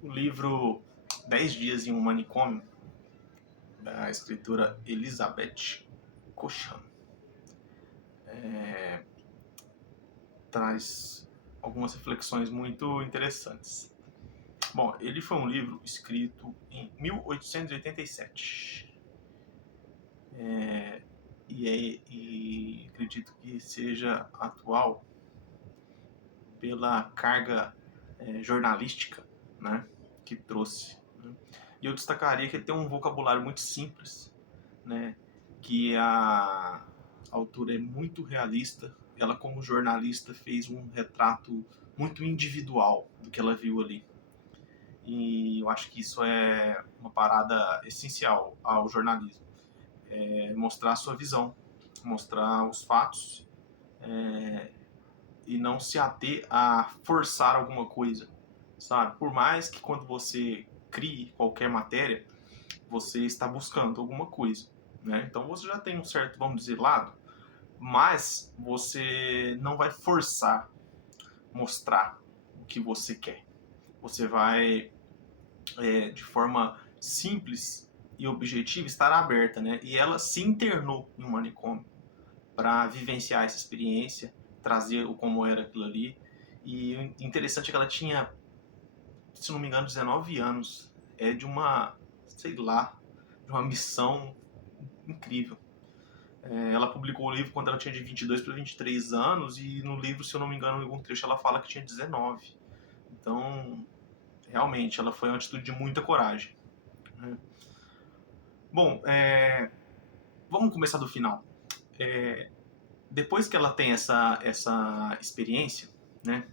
O livro 10 Dias em um Manicômio, da escritora Elizabeth Cochan, traz algumas reflexões muito interessantes. Bom, ele foi um livro escrito em 1887. E acredito que seja atual pela carga jornalística, né, que trouxe. Né? E eu destacaria que ele tem um vocabulário muito simples, né, que a autora é muito realista. Ela, como jornalista, fez um retrato muito individual do que ela viu ali. E eu acho que isso é uma parada essencial ao jornalismo. Mostrar a sua visão, mostrar os fatos, e não se ater a forçar alguma coisa, sabe? Por mais que quando você crie qualquer matéria, você está buscando alguma coisa, né? Então você já tem um certo, vamos dizer, lado, mas você não vai forçar mostrar o que você quer. Você vai, de forma simples e objetiva, estar aberta, né? E ela se internou em um manicômio para vivenciar essa experiência, trazer o como era aquilo ali. E interessante é que ela tinha, se não me engano, 19 anos. É de uma, sei lá, de uma missão incrível. Ela publicou o livro quando ela tinha de 22 para 23 anos, e no livro, se eu não me engano, em algum trecho ela fala que tinha 19. Então, realmente, ela foi uma atitude de muita coragem. Né? Bom, vamos começar do final. Depois que ela tem essa experiência, né,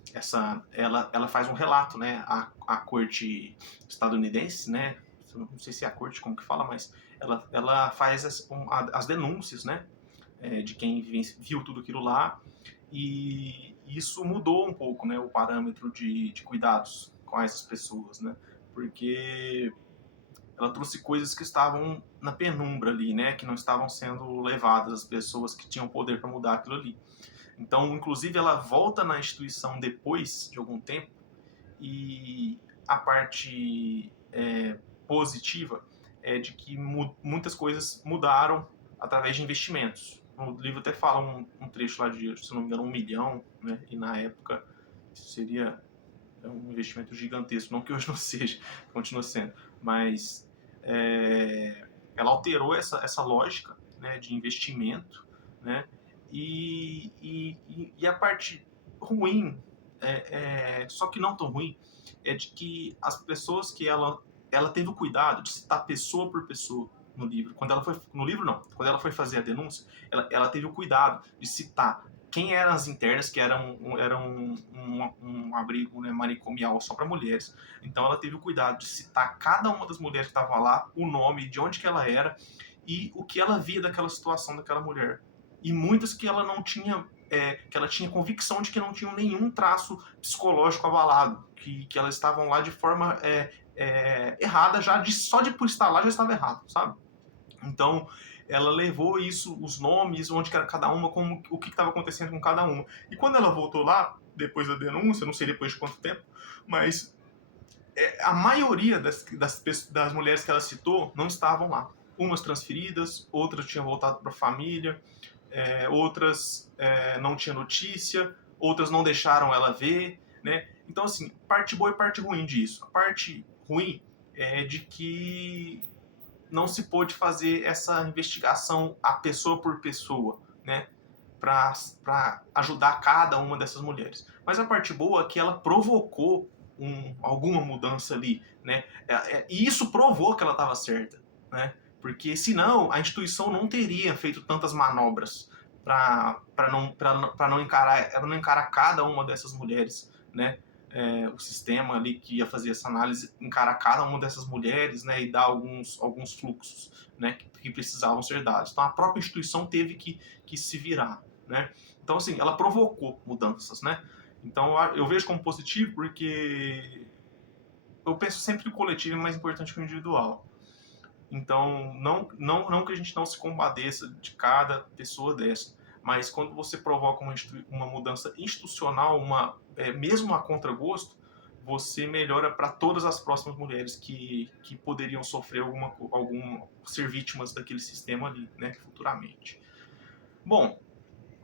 ela faz um relato, né, à corte estadunidense, né, não sei se é a corte como que fala, mas ela faz as denúncias, né, de quem viu tudo aquilo lá, e isso mudou um pouco, né, o parâmetro de cuidados com essas pessoas, né, porque ela trouxe coisas que estavam na penumbra ali, né, que não estavam sendo levadas às pessoas que tinham poder para mudar aquilo ali. Então, inclusive, ela volta na instituição depois de algum tempo, e a parte positiva é de que muitas coisas mudaram através de investimentos. O livro até fala um trecho lá de, se não me engano, 1 milhão, né, e na época isso seria um investimento gigantesco, não que hoje não seja, continua sendo, mas ela alterou essa lógica, né, de investimento, né, e a parte ruim, só que não tão ruim, é de que as pessoas que ela teve o cuidado de citar pessoa por pessoa no livro. Quando ela foi, no livro não, quando ela foi fazer a denúncia, ela teve o cuidado de citar quem eram as internas, que um abrigo, né, manicomial só para mulheres. Então ela teve o cuidado de citar cada uma das mulheres que estavam lá, o nome, de onde que ela era e o que ela via daquela situação daquela mulher. E muitas que ela não tinha, que ela tinha convicção de que não tinham nenhum traço psicológico abalado, que elas estavam lá de forma errada, só de por estar lá já estava errado, sabe? Então, ela levou isso, os nomes, onde que era cada uma, como, o que estava acontecendo com cada uma. E quando ela voltou lá, depois da denúncia, não sei depois de quanto tempo, mas a maioria das mulheres que ela citou não estavam lá. Umas transferidas, outras tinham voltado para a família, outras não tinha notícia, outras não deixaram ela ver, né? Então, assim, parte boa e parte ruim disso. A parte ruim é de que não se pôde fazer essa investigação a pessoa por pessoa, né, para ajudar cada uma dessas mulheres. Mas a parte boa é que ela provocou alguma mudança ali, né, e isso provou que ela estava certa, né, porque senão a instituição não teria feito tantas manobras para não encarar cada uma dessas mulheres, né, o sistema ali que ia fazer essa análise encarar cada uma dessas mulheres, né, e dar alguns fluxos, né, que precisavam ser dados. Então a própria instituição teve que se virar, né. Então assim, ela provocou mudanças, né. Então eu vejo como positivo porque eu penso sempre que o coletivo é mais importante que o individual. Então, não que a gente não se compadeça de cada pessoa dessa, mas quando você provoca uma mudança institucional, mesmo a contragosto, você melhora para todas as próximas mulheres que poderiam sofrer ser vítimas daquele sistema ali, né, futuramente. Bom,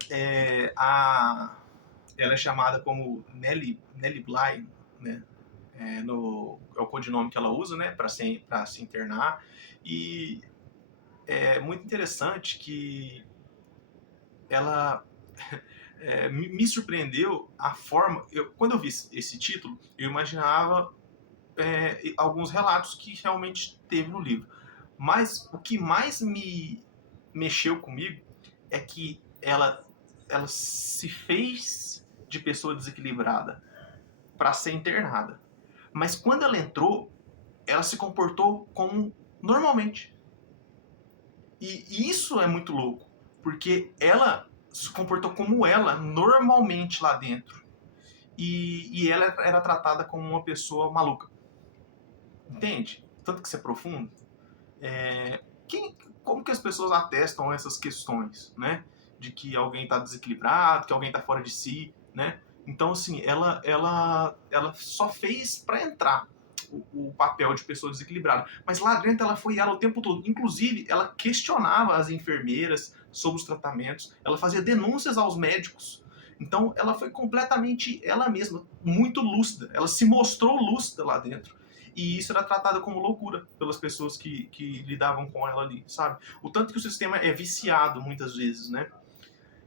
ela é chamada como Nellie Bly, né? É o codinome que ela usa, né, para se internar. E é muito interessante que ela me surpreendeu a forma. Quando eu vi esse título, eu imaginava alguns relatos que realmente teve no livro. Mas o que mais me mexeu comigo é que ela se fez de pessoa desequilibrada para ser internada. Mas quando ela entrou, ela se comportou como normalmente. E isso é muito louco, porque ela se comportou como ela normalmente lá dentro. E ela era tratada como uma pessoa maluca. Entende? Tanto que isso é profundo. É, como que as pessoas atestam essas questões, né? De que alguém está desequilibrado, que alguém está fora de si, né? Então, assim, ela só fez para entrar o papel de pessoa desequilibrada. Mas lá dentro ela foi ela o tempo todo. Inclusive, ela questionava as enfermeiras sobre os tratamentos, ela fazia denúncias aos médicos. Então, ela foi completamente ela mesma, muito lúcida. Ela se mostrou lúcida lá dentro. E isso era tratado como loucura pelas pessoas que lidavam com ela ali, sabe? O tanto que o sistema é viciado muitas vezes, né?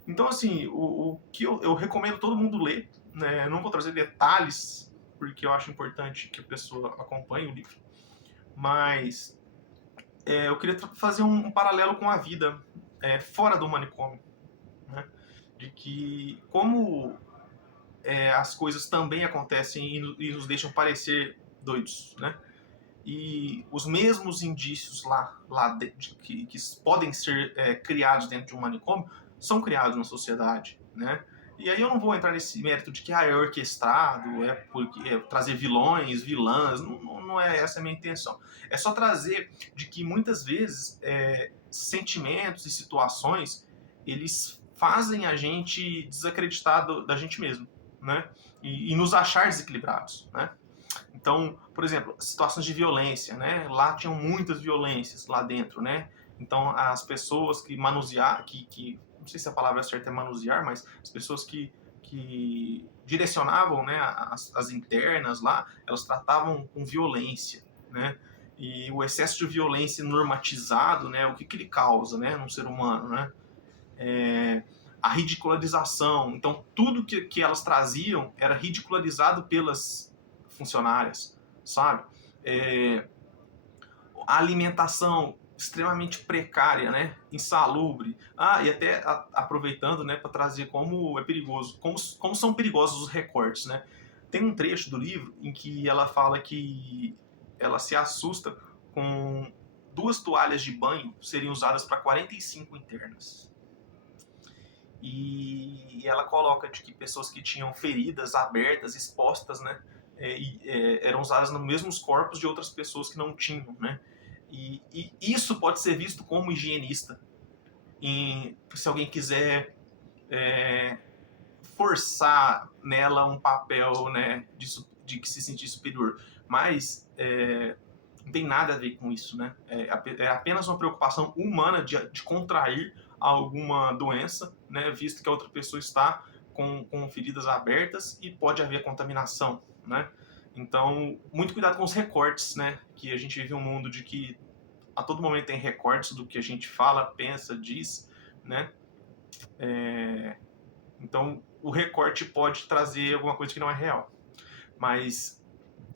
Então, assim, o que eu recomendo todo mundo ler, né? Eu não vou trazer detalhes, porque eu acho importante que a pessoa acompanhe o livro, mas eu queria fazer um paralelo com a vida fora do manicômio, né? De que como as coisas também acontecem e nos deixam parecer doidos, né? E os mesmos indícios que podem ser criados dentro de um manicômio são criados na sociedade, né? E aí eu não vou entrar nesse mérito de que é orquestrado, trazer vilões, vilãs, não é essa a minha intenção. É só trazer de que muitas vezes sentimentos e situações, eles fazem a gente desacreditar da gente mesmo, né? E nos achar desequilibrados, né? Então, por exemplo, situações de violência, né? Lá tinham muitas violências lá dentro, né? Então, as pessoas que manusear, não sei se a palavra certa é manusear, mas as pessoas que direcionavam, né, as internas lá, elas tratavam com violência, né? E o excesso de violência normatizado, né? O que ele causa, né, num ser humano, né? A ridicularização. Então, tudo que elas traziam era ridicularizado pelas funcionárias, sabe? A alimentação extremamente precária, né? Insalubre. E até aproveitando, né, para trazer como é perigoso, como são perigosos os recortes, né? Tem um trecho do livro em que ela fala que ela se assusta com 2 toalhas de banho serem usadas para 45 internas. E ela coloca de que pessoas que tinham feridas abertas, expostas, né, eram usadas nos mesmos corpos de outras pessoas que não tinham, né? E isso pode ser visto como higienista. Se alguém quiser forçar nela um papel, né, de que se sentir superior. Mas não tem nada a ver com isso, né? É apenas uma preocupação humana de contrair alguma doença, né, visto que a outra pessoa está com feridas abertas e pode haver contaminação, né? Então, muito cuidado com os recortes, né? Que a gente vive um mundo de que a todo momento tem recortes do que a gente fala, pensa, diz, né? Então, o recorte pode trazer alguma coisa que não é real. Mas,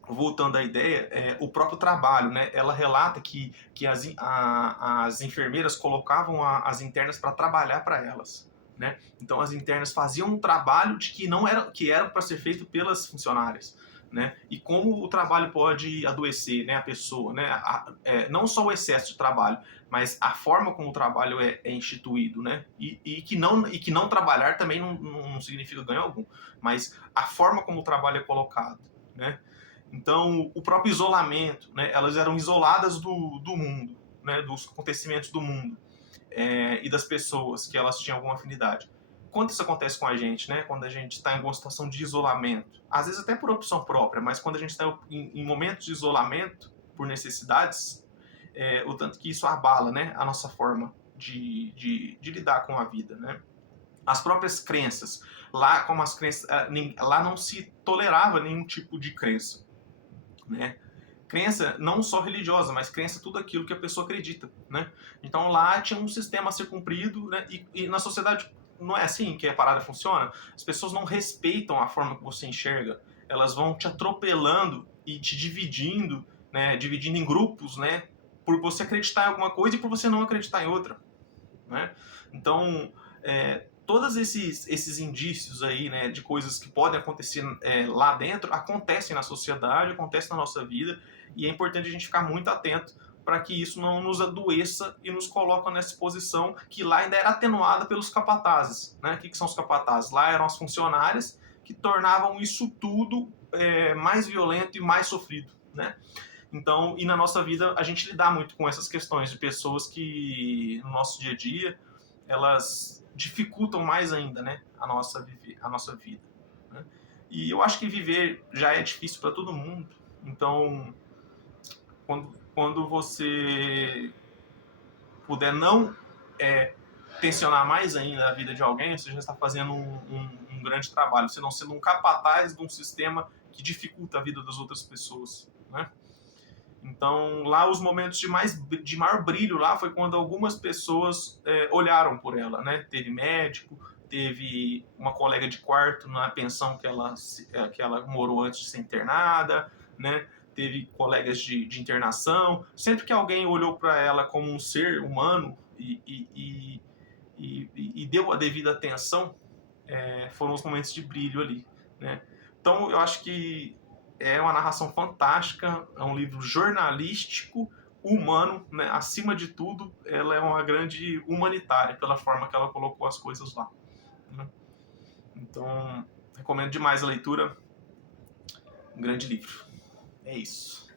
voltando à ideia, o próprio trabalho, né? Ela relata que as enfermeiras colocavam as internas para trabalhar para elas, né? Então, as internas faziam um trabalho que era para ser feito pelas funcionárias, né? E como o trabalho pode adoecer, né, a pessoa, né? Não só o excesso de trabalho, mas a forma como o trabalho é instituído, né? E que não trabalhar também não significa ganho algum, mas a forma como o trabalho é colocado, né? Então, o próprio isolamento, né? Elas eram isoladas do mundo, né? Dos acontecimentos do mundo e das pessoas que elas tinham alguma afinidade. quando isso acontece com a gente, né? Quando a gente está em alguma situação de isolamento, às vezes até por opção própria, mas quando a gente está em momentos de isolamento, por necessidades, o tanto que isso abala, né, a nossa forma de lidar com a vida, né? As próprias crenças. Lá, como as crenças, lá não se tolerava nenhum tipo de crença, né? Crença não só religiosa, mas crença tudo aquilo que a pessoa acredita, né? Então lá tinha um sistema a ser cumprido, né? E na sociedade não é assim que a parada funciona. As pessoas não respeitam a forma que você enxerga. Elas vão te atropelando e te dividindo, né? Dividindo em grupos, né? Por você acreditar em alguma coisa e por você não acreditar em outra, né? Então, todos esses indícios aí, né, de coisas que podem acontecer lá dentro, acontecem na sociedade, acontecem na nossa vida, e é importante a gente ficar muito atento para que isso não nos adoeça e nos coloque nessa posição que lá ainda era atenuada pelos capatazes, né? O que são os capatazes? Lá eram as funcionárias que tornavam isso tudo mais violento e mais sofrido, né? Então, e na nossa vida, a gente lidar muito com essas questões de pessoas que, no nosso dia a dia, elas dificultam mais ainda, né, a nossa vida, né? E eu acho que viver já é difícil para todo mundo. Então, quando você puder não tensionar mais ainda a vida de alguém, você já está fazendo um grande trabalho. Você não sendo um capataz de um sistema que dificulta a vida das outras pessoas, né? Então, lá os momentos de maior brilho lá foi quando algumas pessoas olharam por ela, né? Teve médico, teve uma colega de quarto na pensão que ela morou antes de ser internada, né? Teve colegas de internação. Sempre que alguém olhou para ela como um ser humano e deu a devida atenção, foram os momentos de brilho ali, né? Então, eu acho que é uma narração fantástica, é um livro jornalístico, humano, né? Acima de tudo, ela é uma grande humanitária pela forma que ela colocou as coisas lá, né? Então, recomendo demais a leitura. Um grande livro. É isso.